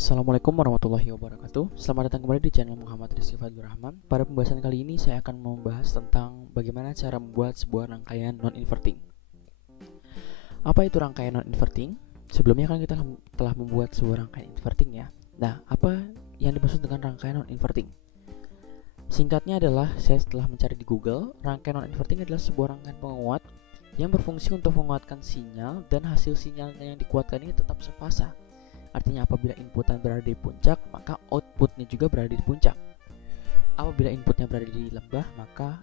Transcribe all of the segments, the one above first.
Assalamualaikum warahmatullahi wabarakatuh. Selamat datang kembali di channel Muhammad Rizky Fadlur Rahman. Pada pembahasan kali ini saya akan membahas tentang bagaimana cara membuat sebuah rangkaian non-inverting. Apa itu rangkaian non-inverting? Sebelumnya kan kita telah membuat sebuah rangkaian inverting ya. Nah, apa yang dimaksud dengan rangkaian non-inverting? Singkatnya adalah, saya setelah mencari di Google, rangkaian non-inverting adalah sebuah rangkaian penguat yang berfungsi untuk menguatkan sinyal dan hasil sinyalnya yang dikuatkan ini tetap sefasa. Artinya apabila inputan berada di puncak, maka outputnya juga berada di puncak. Apabila inputnya berada di lembah, maka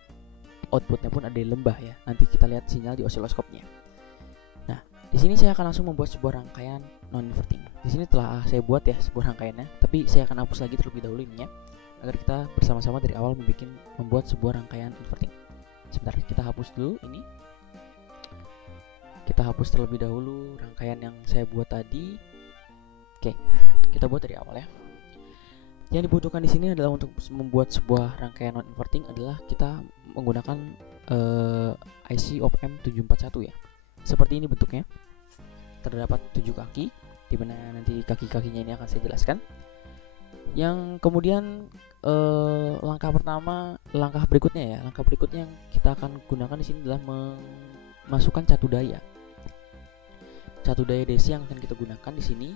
outputnya pun ada di lembah ya. Nanti kita lihat sinyal di osiloskopnya. Nah, di sini saya akan langsung membuat sebuah rangkaian non-inverting. Di sini telah saya buat ya sebuah rangkaiannya, tapi saya akan hapus lagi terlebih dahulu ininya, agar kita bersama-sama dari awal membuat sebuah rangkaian inverting. Sebentar, kita hapus dulu ini. Kita hapus terlebih dahulu rangkaian yang saya buat tadi. Oke, kita buat dari awal ya. Yang dibutuhkan di sini adalah untuk membuat sebuah rangkaian non-inverting adalah kita menggunakan IC op-amp 741 ya. Seperti ini bentuknya. Terdapat 7 kaki, di mana nanti kaki-kakinya ini akan saya jelaskan. Yang kemudian langkah berikutnya yang kita akan gunakan di sini adalah memasukkan catu daya. Catu daya DC yang akan kita gunakan di sini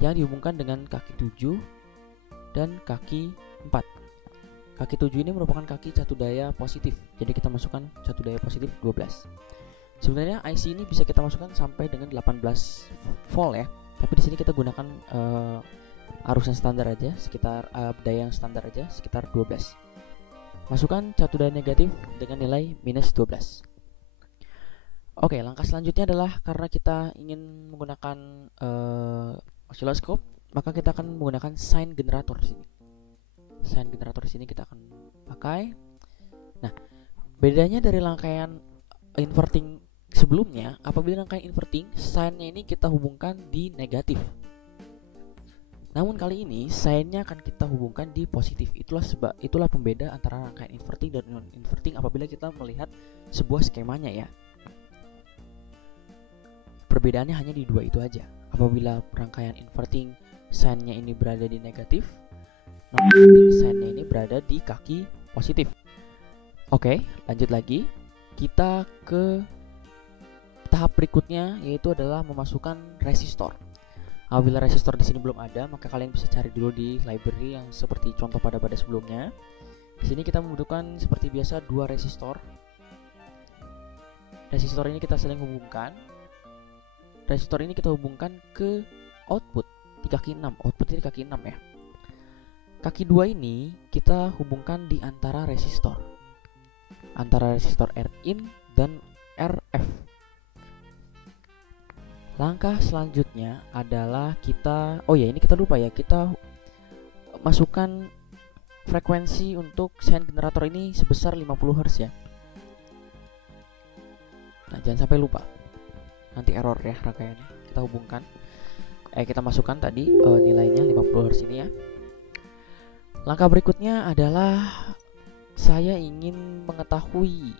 yang dihubungkan dengan kaki 7 dan kaki 4. Kaki 7 ini merupakan kaki catu daya positif. Jadi kita masukkan catu daya positif 12. Sebenarnya IC ini bisa kita masukkan sampai dengan 18 volt ya. Tapi di sini kita gunakan arus yang standar aja, sekitar daya yang standar aja, sekitar 12. Masukkan catu daya negatif dengan nilai minus 12. Oke, langkah selanjutnya adalah karena kita ingin menggunakan osiloskop, maka kita akan menggunakan sine generator di sini. Sine generator di sini kita akan pakai. Nah, bedanya dari rangkaian inverting sebelumnya, apabila rangkaian inverting, sine-nya ini kita hubungkan di negatif. Namun kali ini sine-nya akan kita hubungkan di positif. Itulah pembeda antara rangkaian inverting dan non-inverting apabila kita melihat sebuah skemanya ya. Perbedaannya hanya di dua itu aja. Apabila rangkaian inverting sign-nya ini berada di negatif, non-inverting sign-nya ini berada di kaki positif. Oke, lanjut lagi. Kita ke tahap berikutnya, yaitu adalah memasukkan resistor. Apabila resistor di sini belum ada, maka kalian bisa cari dulu di library yang seperti contoh pada sebelumnya. Di sini kita membutuhkan seperti biasa 2 resistor. Resistor ini kita saling hubungkan. Resistor ini kita hubungkan ke output di kaki 6. Output ini kaki 6 ya. Kaki 2 ini kita hubungkan di antara resistor. Antara resistor Rin dan Rf. Langkah selanjutnya adalah ini kita lupa ya, kita masukkan frekuensi untuk sine generator ini sebesar 50 Hz ya. Nah, jangan sampai lupa. Nanti error ya rangkaiannya. Kita hubungkan, kita masukkan tadi nilainya 50 Hz ini ya. Langkah berikutnya adalah saya ingin mengetahui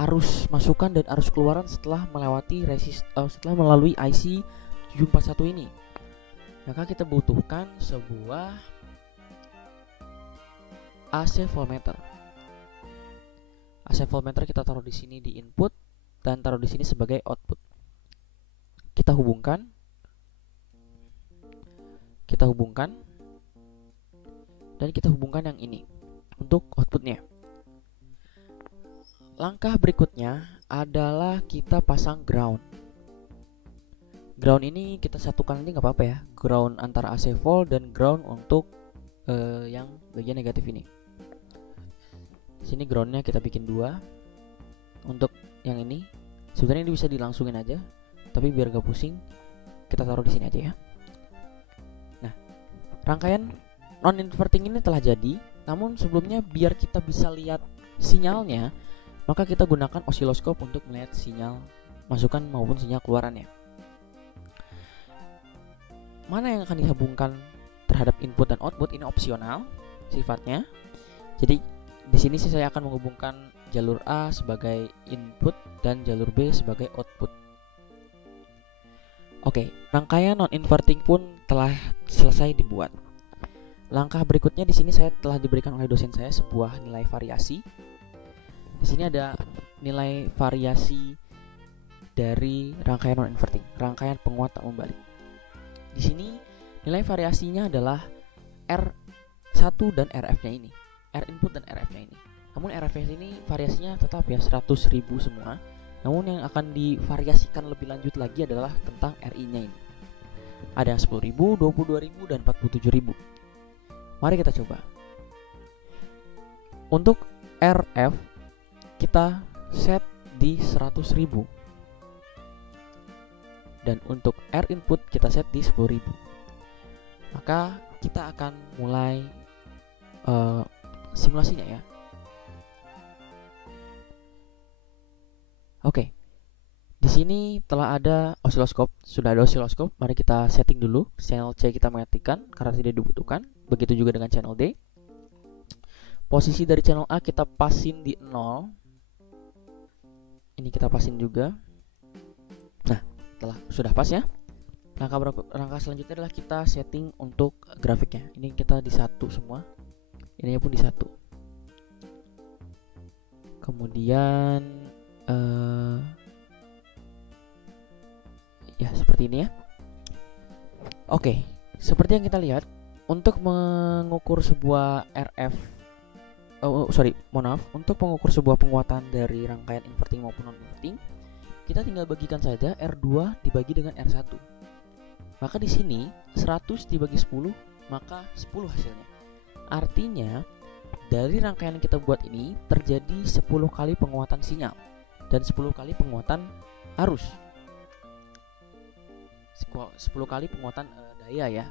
arus masukan dan arus keluaran setelah melalui IC 741 ini. Maka kita butuhkan sebuah AC voltmeter. AC voltmeter kita taruh di sini di input dan taruh di sini sebagai output. Kita hubungkan, dan kita hubungkan yang ini untuk outputnya. Langkah berikutnya adalah kita pasang ground. Ground ini kita satukan aja nggak apa-apa ya. Ground antara AC volt dan ground untuk yang bagian negatif ini. Di sini groundnya kita bikin 2. Untuk yang ini sebenarnya ini bisa dilangsungin aja, tapi biar gak pusing kita taruh di sini aja ya. Nah, rangkaian non-inverting ini telah jadi. Namun sebelumnya biar kita bisa lihat sinyalnya, maka kita gunakan osiloskop untuk melihat sinyal masukan maupun sinyal keluarannya. Mana yang akan dihubungkan terhadap input dan output ini opsional sifatnya. Jadi di sini sih saya akan menghubungkan jalur A sebagai input dan jalur B sebagai output. Oke, rangkaian non-inverting pun telah selesai dibuat. Langkah berikutnya di sini saya telah diberikan oleh dosen saya sebuah nilai variasi. Di sini ada nilai variasi dari rangkaian non-inverting, rangkaian penguat tak membalik. Di sini nilai variasinya adalah R1 dan RF-nya ini, R input dan RF-nya ini. Namun RF ini variasinya tetap ya 100.000 semua. Namun yang akan divariasikan lebih lanjut lagi adalah tentang RI-nya ini. Ada yang 10.000, 22.000 dan 47.000. Mari kita coba. Untuk RF kita set di 100.000. Dan untuk R input kita set di 10.000. Maka kita akan mulai simulasinya ya. Oke. Di sini telah ada osiloskop, sudah ada osiloskop. Mari kita setting dulu. Channel C kita matikan karena tidak dibutuhkan. Begitu juga dengan channel D. Posisi dari channel A kita pasin di 0. Ini kita pasin juga. Nah, sudah pas ya. Langkah selanjutnya adalah kita setting untuk grafiknya. Ini kita di 1 semua. Ininya pun di 1. Kemudian ya seperti ini ya. Oke, seperti yang kita lihat, untuk mengukur sebuah RF untuk mengukur sebuah penguatan dari rangkaian inverting maupun non-inverting, kita tinggal bagikan saja R2 dibagi dengan R1. Maka di sini 100 dibagi 10, maka 10 hasilnya. Artinya dari rangkaian yang kita buat ini terjadi 10 kali penguatan sinyal dan 10 kali penguatan arus. 10 kali penguatan daya ya.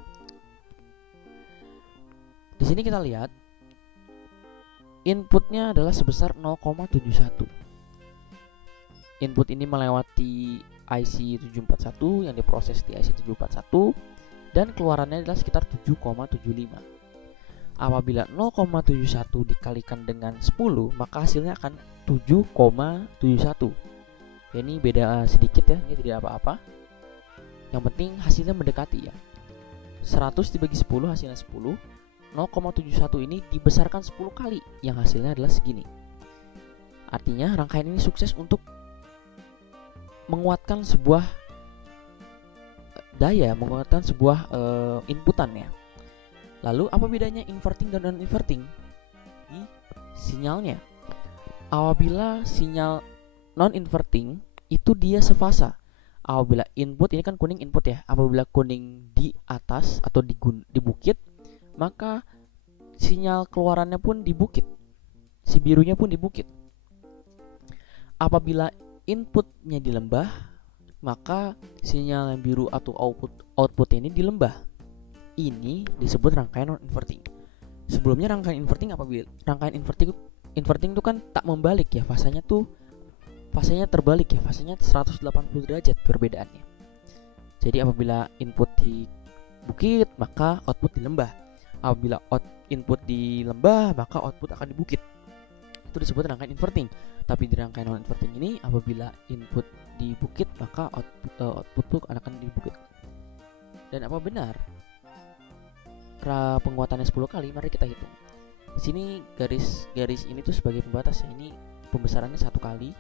Di sini kita lihat inputnya adalah sebesar 0,71. Input ini melewati IC 741 yang diproses di IC 741 dan keluarannya adalah sekitar 7,75. Apabila 0,71 dikalikan dengan 10, maka hasilnya akan 7,71. Ya, ini beda sedikit ya, ini tidak apa-apa. Yang penting hasilnya mendekati ya. 100 dibagi 10 hasilnya 10. 0,71 ini dibesarkan 10 kali, yang hasilnya adalah segini. Artinya rangkaian ini sukses untuk menguatkan sebuah daya, menguatkan sebuah inputan ya. Lalu apa bedanya inverting dan non-inverting? Di sinyalnya. Apabila sinyal non-inverting itu dia sefasa. Apabila input, ini kan kuning input ya. Apabila kuning di atas atau di bukit, maka sinyal keluarannya pun di bukit. Si birunya pun di bukit. Apabila inputnya di lembah, maka sinyal yang biru atau output ini di lembah. Ini disebut rangkaian non-inverting. Sebelumnya rangkaian inverting, apabila rangkaian inverting itu kan tak membalik ya, fasanya terbalik ya, fasanya 180 derajat perbedaannya. Jadi apabila input di bukit, maka output di lembah. Apabila input di lembah, maka output akan di bukit. Itu disebut rangkaian inverting. Tapi di rangkaian non-inverting ini, apabila input di bukit, maka output akan di bukit. Dan apa benar penguatannya 10 kali? Mari kita hitung. Di sini garis ini tuh sebagai pembatas ya. Ini pembesarannya 1 kali.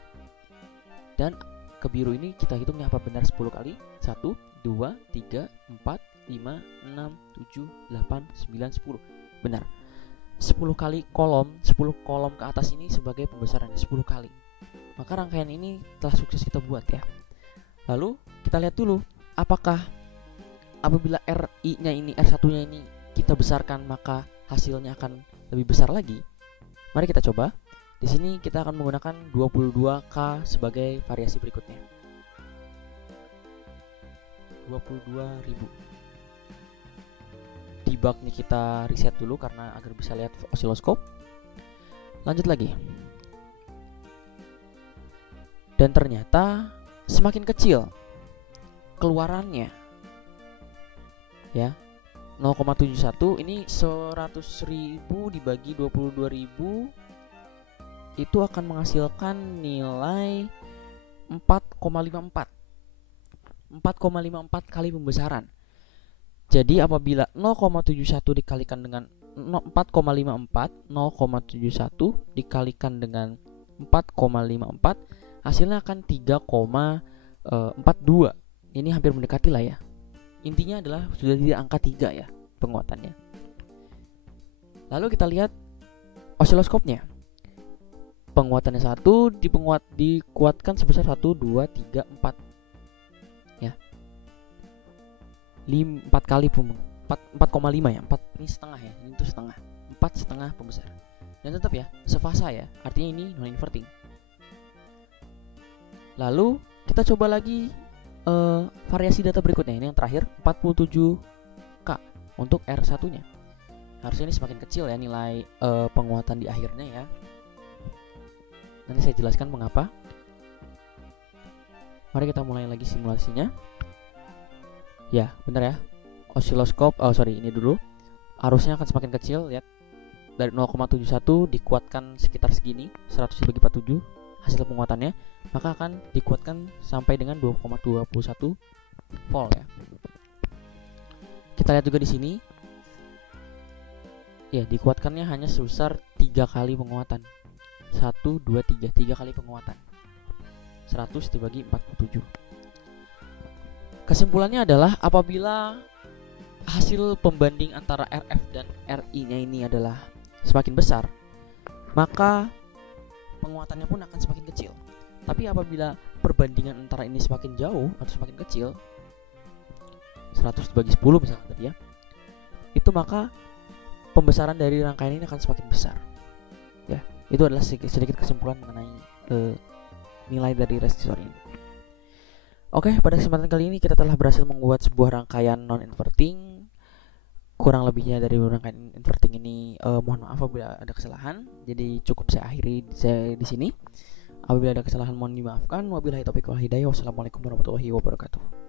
Dan ke biru ini kita hitungnya apa benar 10 kali? 1, 2, 3, 4, 5, 6, 7, 8, 9, 10. Benar. 10 kali kolom, 10 kolom ke atas ini sebagai pembesarannya 10 kali. Maka rangkaian ini telah sukses kita buat ya. Lalu kita lihat dulu apakah apabila RI-nya ini, R1-nya ini kita besarkan, maka hasilnya akan lebih besar lagi. Mari kita coba. Di sini kita akan menggunakan 22K sebagai variasi berikutnya. 22.000. Debugnya kita reset dulu karena agar bisa lihat osiloskop. Lanjut lagi. Dan ternyata semakin kecil keluarannya. Ya. 0,71 ini 100.000 dibagi 22.000 itu akan menghasilkan nilai 4,54. 4,54 kali pembesaran. Jadi apabila 0,71 dikalikan dengan 4,54, 0,71 dikalikan dengan 4,54, hasilnya akan 3,42. Ini hampir mendekati lah ya. Intinya adalah sudah di angka 3 ya penguatannya. Lalu kita lihat osiloskopnya. Penguatannya 1 dikuatkan sebesar 1, 2, 3, 4 ya. 4 kali 4,5 ya. 4 ini setengah ya. Ini tuh setengah. 4,5 pembesar. Dan tetap ya, sefasa ya. Artinya ini non inverting. Lalu kita coba lagi variasi data berikutnya. Ini yang terakhir 47K untuk R1-nya. Harusnya ini semakin kecil ya nilai penguatan di akhirnya ya. Nanti saya jelaskan mengapa. Mari kita mulai lagi simulasinya. Ya, benar ya. Osiloskop, ini dulu. Arusnya akan semakin kecil, lihat. Dari 0,71 dikuatkan sekitar segini, 100 dibagi 47 hasil penguatannya, maka akan dikuatkan sampai dengan 2,21 volt ya. Kita lihat juga di sini. Ya, dikuatkannya hanya sebesar 3 kali penguatan. 1, 2, 3 kali penguatan. 100 dibagi 47. Kesimpulannya adalah apabila hasil pembanding antara RF dan RI-nya ini adalah semakin besar, maka penguatannya pun akan semakin kecil. Tapi apabila perbandingan antara ini semakin jauh atau semakin kecil, 100 dibagi 10 misalkan tadi ya, itu maka pembesaran dari rangkaian ini akan semakin besar. Ya, itu adalah sedikit kesimpulan mengenai nilai dari resistor ini. Oke, pada kesempatan kali ini kita telah berhasil membuat sebuah rangkaian non-inverting. Kurang lebihnya dari rangkaian inverting ini mohon maaf apabila ada kesalahan. Jadi cukup saya akhiri di sini. Apabila ada kesalahan mohon dimaafkan. Wabillahi taufiq wal hidayah. Wassalamualaikum warahmatullahi wabarakatuh.